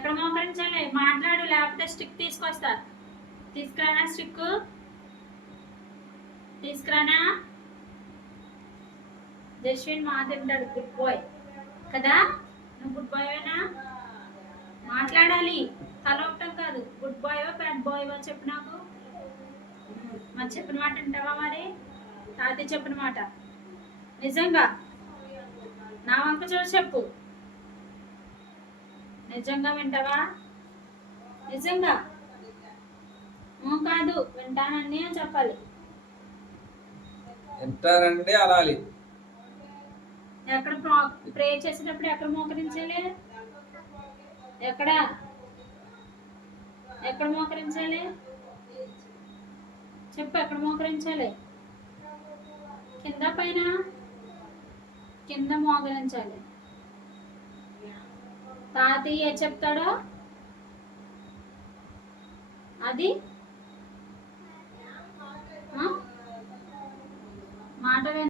ఎక్కడ మోకరించాలి? మాట్లాడు, లేకపోతే స్టిక్ తీసుకొస్తా. తీసుకురానా? స్టిక్ తీసుకురానా? జస్విన్ మా తింటాడు, గుడ్ బాయ్ కదా? నువ్వు గుడ్ బాయ్వేనా? మాట్లాడాలి, తల ఒకటం కాదు. గుడ్ బాయ్వో బ్యాడ్ బాయ్వో చెప్పు నాకు. మరి చెప్పిన మాట వింటావా? మరి తాతయ్య చెప్పిన మాట నిజంగా నా వంక చూసి చెప్పు. నిజంగా వింటావా? నిజంగా కాదు, వింటానని అని చెప్పాలి. వింటానండి అనాలి. ఎక్కడ ప్రే చేసేటప్పుడు ఎక్కడ మోకరించాలి? ఎక్కడ ఎక్కడ మోకరించాలి చెప్పు. ఎక్కడ మోకరించాలి? కింద పైన? కింద మోకరించాలి. తాతయ్య ఏ చెప్తాడో అది మాట